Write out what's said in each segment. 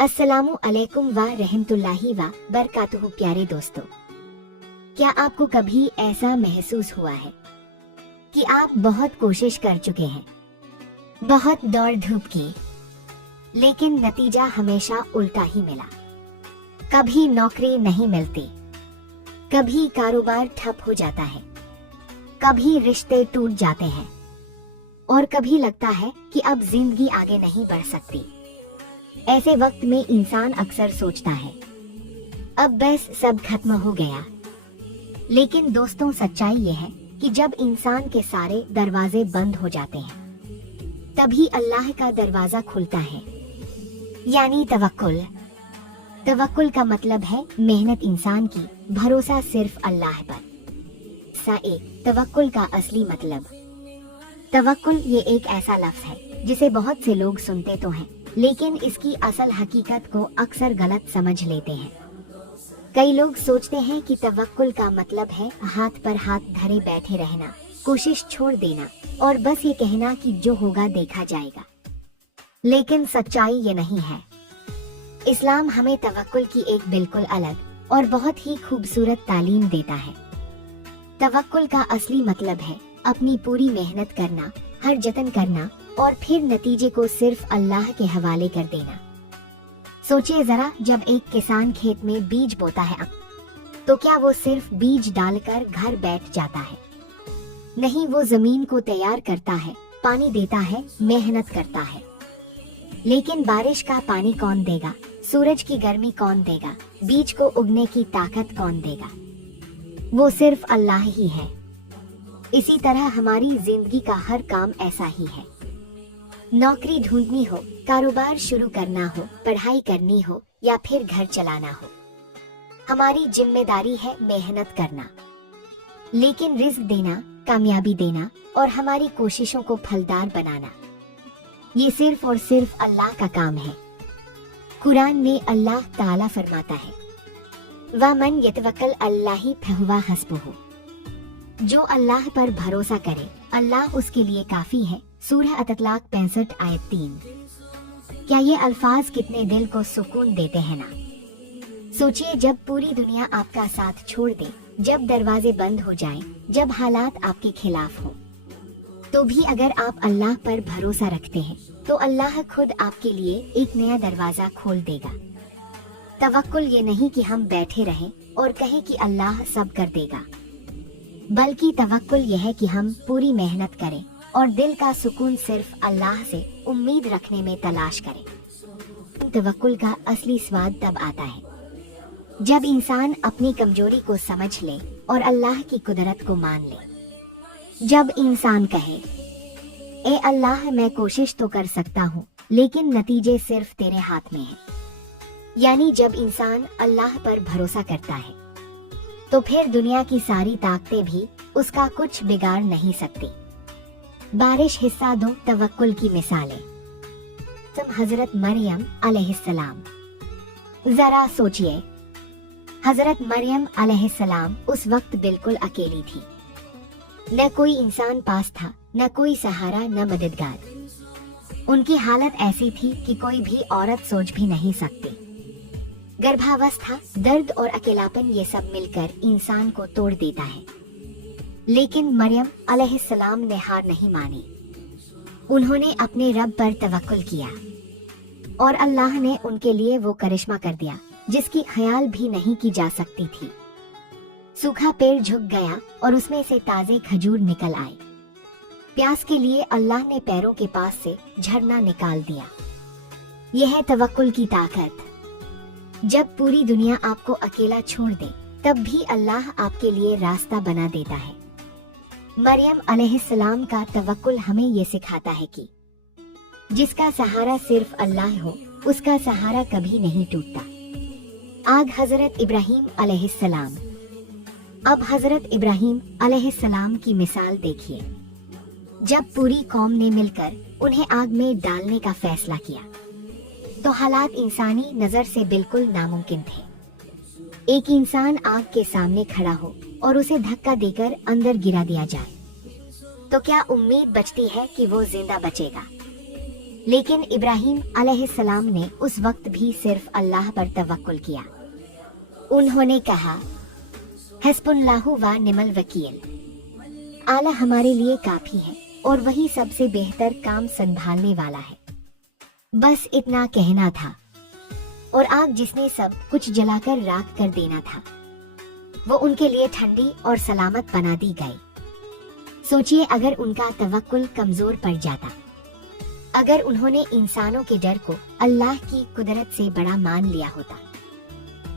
अस्सलामु अलैकुम व रहमतुल्लाहि व बरकातुहू। प्यारे दोस्तों, क्या आपको कभी ऐसा महसूस हुआ है कि आप बहुत कोशिश कर चुके हैं, बहुत दौड़ धूप की, लेकिन नतीजा हमेशा उल्टा ही मिला? कभी नौकरी नहीं मिलती, कभी कारोबार ठप हो जाता है, कभी रिश्ते टूट जाते हैं और कभी लगता है कि अब जिंदगी आगे नहीं बढ़ सकती। ऐसे वक्त में इंसान अक्सर सोचता है अब बस सब खत्म हो गया। लेकिन दोस्तों, सच्चाई ये है कि जब इंसान के सारे दरवाजे बंद हो जाते हैं तभी अल्लाह का दरवाजा खुलता है, यानी तवक्कुल। तवक्कुल का मतलब है मेहनत इंसान की, भरोसा सिर्फ अल्लाह पर। तवक्कुल का असली मतलब। तवक्कुल ये एक ऐसा लफ्ज है जिसे बहुत से लोग सुनते तो हैं, लेकिन इसकी असल हकीकत को अक्सर गलत समझ लेते हैं। कई लोग सोचते हैं कि तवक्कुल का मतलब है हाथ पर हाथ धरे बैठे रहना, कोशिश छोड़ देना और बस ये कहना कि जो होगा देखा जाएगा। लेकिन सच्चाई ये नहीं है। इस्लाम हमें तवक्कुल की एक बिल्कुल अलग और बहुत ही खूबसूरत तालीम देता है। तवक्कुल का असली मतलब है अपनी पूरी मेहनत करना, हर जतन करना और फिर नतीजे को सिर्फ अल्लाह के हवाले कर देना। सोचिए जरा, जब एक किसान खेत में बीज बोता है तो क्या वो सिर्फ बीज डालकर घर बैठ जाता है? नहीं, वो जमीन को तैयार करता है, पानी देता है, मेहनत करता है। लेकिन बारिश का पानी कौन देगा? सूरज की गर्मी कौन देगा? बीज को उगने की ताकत कौन देगा? वो सिर्फ अल्लाह ही है। इसी तरह हमारी जिंदगी का हर काम ऐसा ही है। नौकरी ढूंढनी हो, कारोबार शुरू करना हो, पढ़ाई करनी हो या फिर घर चलाना हो, हमारी जिम्मेदारी है मेहनत करना। लेकिन रिस्क देना, कामयाबी देना और हमारी कोशिशों को फलदार बनाना, ये सिर्फ और सिर्फ अल्लाह का काम है। कुरान में अल्लाह ताला फरमाता है, वमन यतवक्कल अल्लाहि फहुवा हस्बुहु। जो अल्लाह पर भरोसा करे, अल्लाह उसके लिए काफी है। सूरह अत-तलाक 65 आयत 3। क्या ये अल्फाज कितने दिल को सुकून देते हैं ना? सोचिए, जब पूरी दुनिया आपका साथ छोड़ दे, जब दरवाजे बंद हो जाएं, जब हालात आपके खिलाफ हो, तो भी अगर आप अल्लाह पर भरोसा रखते हैं तो अल्लाह खुद आपके लिए एक नया दरवाजा खोल देगा। तवक्कुल ये नहीं कि हम बैठे रहें और कहें कि अल्लाह सब कर देगा, बल्कि तवक्कुल यह है कि हम पूरी मेहनत करें और दिल का सुकून सिर्फ अल्लाह से उम्मीद रखने में तलाश करें। तवक्कुल का असली स्वाद तब आता है जब इंसान अपनी कमजोरी को समझ ले और अल्लाह की कुदरत को मान ले। जब इंसान कहे, ए अल्लाह, मैं कोशिश तो कर सकता हूँ लेकिन नतीजे सिर्फ तेरे हाथ में हैं। यानी जब इंसान अल्लाह पर भरोसा करता है तो फिर दुनिया की सारी ताकतें भी उसका कुछ बिगाड़ नहीं सकती। बारिश हिस्सा दो तवक्कुल की मिसालें। हजरत मरियम अलैहिस्सलाम। जरा सोचिए, हजरत मरियम अलैहिस्सलाम उस वक्त बिल्कुल अकेली थी। न कोई इंसान पास था, न कोई सहारा, न मददगार। उनकी हालत ऐसी थी कि कोई भी औरत सोच भी नहीं सकती। गर्भावस्था, दर्द और अकेलापन ये सब मिलकर इंसान को तोड़ देता है। लेकिन मरियम अलैहिस्सलाम ने हार नहीं मानी। उन्होंने अपने रब पर तवक्कुल किया और अल्लाह ने उनके लिए वो करिश्मा कर दिया जिसकी ख्याल भी नहीं की जा सकती थी। सूखा पेड़ झुक गया और उसमें से ताजे खजूर निकल आए। प्यास के लिए अल्लाह ने पैरों के पास से झरना निकाल दिया। यह है तवक्कुल की ताकत। जब पूरी दुनिया आपको अकेला छोड़ दे, तब भी अल्लाह आपके लिए रास्ता बना देता है। मरियम अलैहिस्सलाम का तवक्कुल हमें ये सिखाता है कि जिसका सहारा सिर्फ अल्लाह हो, उसका सहारा कभी नहीं टूटता। आग हजरत इब्राहीम अलैहिस्सलाम। अब हजरत इब्राहीम अलैहिस्सलाम की मिसाल देखिए। जब पूरी कौम ने मिलकर उन्हें आग में डालने का फैसला किया तो हालात इंसानी नजर से बिल्कुल नामुमकिन थे। एक इंसान आग के सामने खड़ा हो और उसे धक्का देकर अंदर गिरा दिया जाए तो क्या उम्मीद बचती है कि वो जिंदा बचेगा? लेकिन इब्राहिम अलैहिस्सलाम ने उस वक्त भी सिर्फ अल्लाह पर तवक्कुल किया। उन्होंने कहा, हस्बुल्लाहु व निअमल वकील, आला हमारे लिए काफी है और वही सबसे बेहतर काम संभालने वाला है। बस इतना कहना था, और आग जिसने सब कुछ जलाकर राख कर देना था, वो उनके लिए ठंडी और सलामत बना दी गई। सोचिए अगर उनका तवक्कुल कमजोर पड़ जाता, अगर उन्होंने इंसानों के डर को अल्लाह की कुदरत से बड़ा मान लिया होता,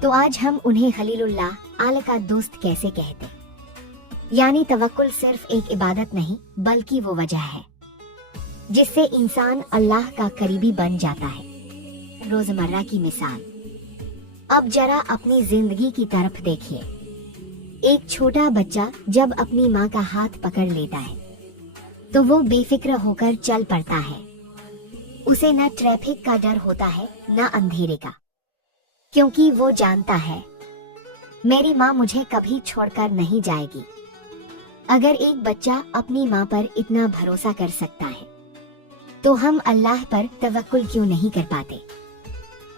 तो आज हम उन्हें खलीलुल्लाह आला का दोस्त कैसे कहते। यानी तवक्कुल सिर्फ एक इबादत नहीं, बल्कि वो वजह है जिससे इंसान अल्लाह का करीबी बन जाता है। रोजमर्रा की मिसाल, अब जरा अपनी जिंदगी की तरफ देखिए। एक छोटा बच्चा जब अपनी माँ का हाथ पकड़ लेता है तो वो बेफिक्र होकर चल पड़ता है। उसे न ट्रैफिक का डर होता है न अंधेरे का, क्योंकि वो जानता है मेरी माँ मुझे कभी छोड़कर नहीं जाएगी। अगर एक बच्चा अपनी माँ पर इतना भरोसा कर सकता है, तो हम अल्लाह पर तवक्कुल क्यों नहीं कर पाते।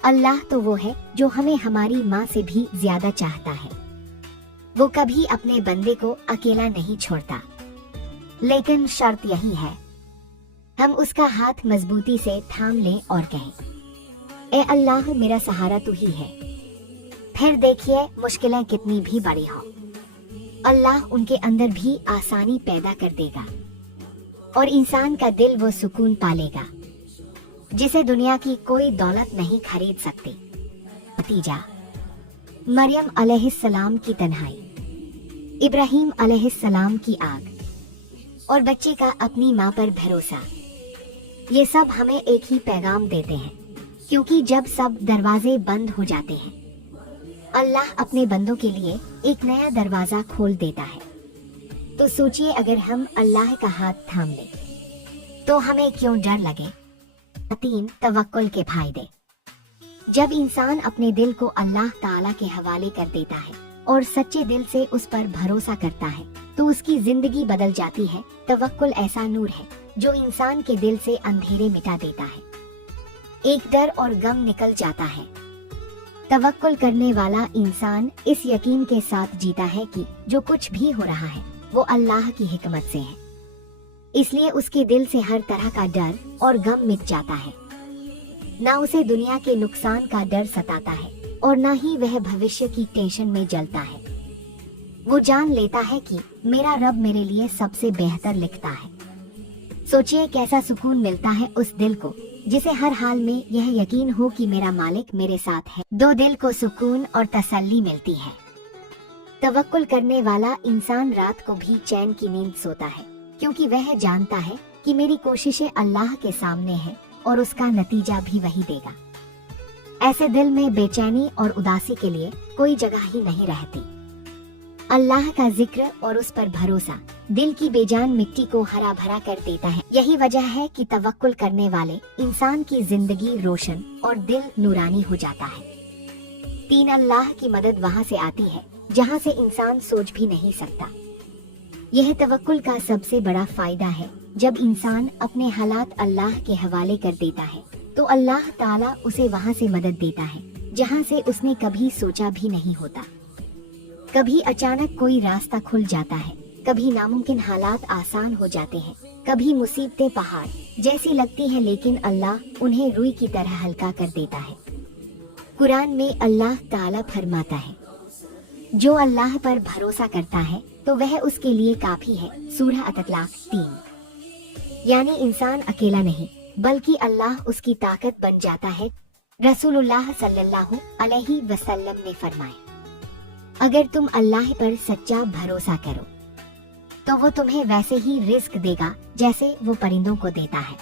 अल्लाह तो वो है जो हमें हमारी माँ से भी ज्यादा चाहता है। वो कभी अपने बंदे को अकेला नहीं छोड़ता, लेकिन शर्त यही है हम उसका हाथ मजबूती से थाम लें और कहें, ए अल्लाह मेरा सहारा तू ही है। फिर देखिए मुश्किलें कितनी भी बड़ी हो, अल्लाह उनके अंदर भी आसानी पैदा कर देगा और इंसान का दिल वो सुकून पालेगा जिसे दुनिया की कोई दौलत नहीं खरीद सकती। नतीजा, मरियम अलैहिस्सलाम की तन्हाई, इब्राहिम अलैहिस्सलाम की आग और बच्चे का अपनी माँ पर भरोसा, ये सब हमें एक ही पैगाम देते हैं, क्योंकि जब सब दरवाजे बंद हो जाते हैं, अल्लाह अपने बंदों के लिए एक नया दरवाजा खोल देता है। तो सोचिए अगर हम अल्लाह का हाथ थाम लें तो हमें क्यों डर लगे। 3. तवक्कुल के फायदे। जब इंसान अपने दिल को अल्लाह ताला के हवाले कर देता है और सच्चे दिल से उस पर भरोसा करता है, तो उसकी जिंदगी बदल जाती है। तवक्कुल ऐसा नूर है जो इंसान के दिल से अंधेरे मिटा देता है, एक डर और गम निकल जाता है। तवक्कुल करने वाला इंसान इस यकीन के साथ जीता है कि जो कुछ भी हो रहा है वो अल्लाह की हिकमत से है, इसलिए उसके दिल से हर तरह का डर और गम मिट जाता है। ना उसे दुनिया के नुकसान का डर सताता है और ना ही वह भविष्य की टेंशन में जलता है। वो जान लेता है कि मेरा रब मेरे लिए सबसे बेहतर लिखता है। सोचिए कैसा सुकून मिलता है उस दिल को जिसे हर हाल में यह यकीन हो कि मेरा मालिक मेरे साथ है। 2. दिल को सुकून और तसल्ली मिलती है। तवक्कुल करने वाला इंसान रात को भी चैन की नींद सोता है, क्योंकि वह जानता है कि मेरी कोशिशें अल्लाह के सामने हैं और उसका नतीजा भी वही देगा। ऐसे दिल में बेचैनी और उदासी के लिए कोई जगह ही नहीं रहती। अल्लाह का जिक्र और उस पर भरोसा दिल की बेजान मिट्टी को हरा भरा कर देता है। यही वजह है कि तवक्कुल करने वाले इंसान की जिंदगी रोशन और दिल नूरानी हो जाता है। 3. अल्लाह की मदद वहाँ से आती है जहाँ से इंसान सोच भी नहीं सकता। यह तवक्कुल का सबसे बड़ा फायदा है। जब इंसान अपने हालात अल्लाह के हवाले कर देता है, तो अल्लाह ताला उसे वहाँ से मदद देता है जहाँ से उसने कभी सोचा भी नहीं होता। कभी अचानक कोई रास्ता खुल जाता है, कभी नामुमकिन हालात आसान हो जाते हैं, कभी मुसीबतें पहाड़ जैसी लगती है, लेकिन अल्लाह उन्हें रुई की तरह हल्का कर देता है। कुरान में अल्लाह ताला फरमाता है, जो अल्लाह पर भरोसा करता है तो वह उसके लिए काफी है। सूरह अत-तलाक 3। यानी इंसान अकेला नहीं, बल्कि अल्लाह उसकी ताकत बन जाता है। रसूलुल्लाह सल्लल्लाहु अलैहि वसल्लम ने फरमाया, अगर तुम अल्लाह पर सच्चा भरोसा करो तो वो तुम्हें वैसे ही रिस्क देगा जैसे वो परिंदों को देता है।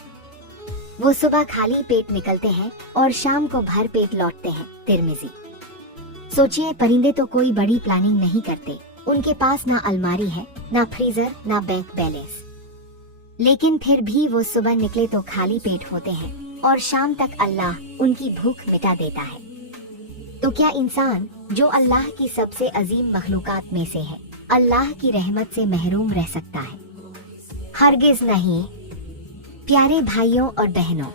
वो सुबह खाली पेट निकलते हैं और शाम को भर पेट लौटते हैं। तिरमिजी। सोचिए, परिंदे तो कोई बड़ी प्लानिंग नहीं करते, उनके पास ना अलमारी है, ना फ्रीजर, ना बैंक बैलेंस, लेकिन फिर भी वो सुबह निकले तो खाली पेट होते हैं और शाम तक अल्लाह उनकी भूख मिटा देता है। तो क्या इंसान जो अल्लाह की सबसे अजीम मखलूकात में से है, अल्लाह की रहमत से महरूम रह सकता है? हरगिज नहीं। प्यारे भाइयों और बहनों,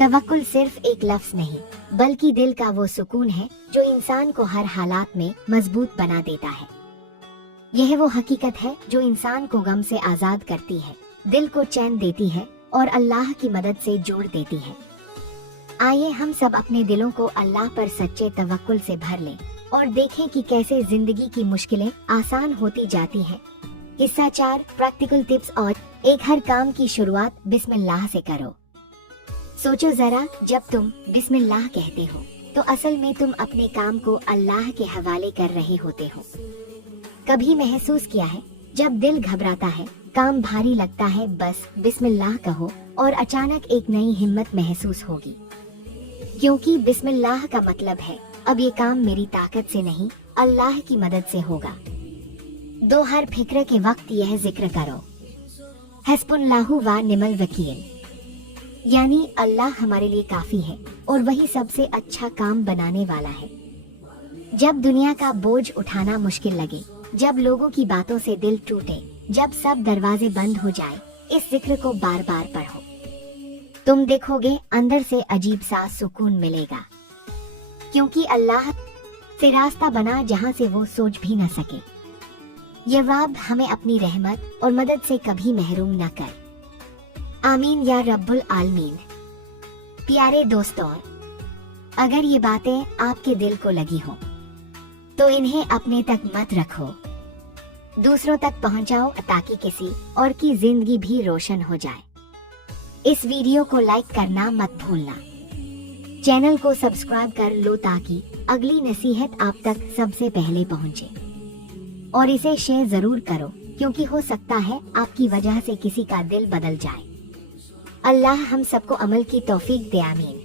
तवक्कुल सिर्फ एक लफ्ज नहीं, बल्कि दिल का वो सुकून है जो इंसान को हर हालात में मजबूत बना देता है। यह वो हकीकत है जो इंसान को गम से आजाद करती है, दिल को चैन देती है और अल्लाह की मदद से जोड़ देती है। आइए हम सब अपने दिलों को अल्लाह पर सच्चे तवक्कुल से भर लें और देखें कि कैसे जिंदगी की मुश्किलें आसान होती जाती हैं। हिस्सा 4, प्रैक्टिकल टिप्स। और एक, हर काम की शुरुआत बिस्मिल्लाह से करो। सोचो जरा, जब तुम बिस्मिल्लाह कहते हो तो असल में तुम अपने काम को अल्लाह के हवाले कर रहे होते हो। कभी महसूस किया है जब दिल घबराता है, काम भारी लगता है, बस बिस्मिल्लाह कहो और अचानक एक नई हिम्मत महसूस होगी, क्योंकि बिस्मिल्लाह का मतलब है अब ये काम मेरी ताकत से नहीं, अल्लाह की मदद से होगा। 2, हर फिक्र के वक्त यह जिक्र करो, हस्बुल्लाहु व निअमल वकील, यानी अल्लाह हमारे लिए काफी है और वही सबसे अच्छा काम बनाने वाला है। जब दुनिया का बोझ उठाना मुश्किल लगे, जब लोगों की बातों से दिल टूटे, जब सब दरवाजे बंद हो जाए, इस जिक्र को बार बार पढ़ो। तुम देखोगे अंदर से अजीब सा सुकून मिलेगा, क्योंकि अल्लाह से रास्ता बना जहां से वो सोच भी न सके। ये रब हमें अपनी रहमत और मदद से कभी महरूम न कर। आमीन या रब्बुल आलमीन। प्यारे दोस्तों, अगर ये बातें आपके दिल को लगी हो तो इन्हें अपने तक मत रखो, दूसरों तक पहुंचाओ ताकि किसी और की जिंदगी भी रोशन हो जाए। इस वीडियो को लाइक करना मत भूलना, चैनल को सब्सक्राइब कर लो ताकि अगली नसीहत आप तक सबसे पहले पहुंचे, और इसे शेयर जरूर करो क्योंकि हो सकता है आपकी वजह से किसी का दिल बदल जाए। अल्लाह हम सबको अमल की तौफीक दे। आमीन।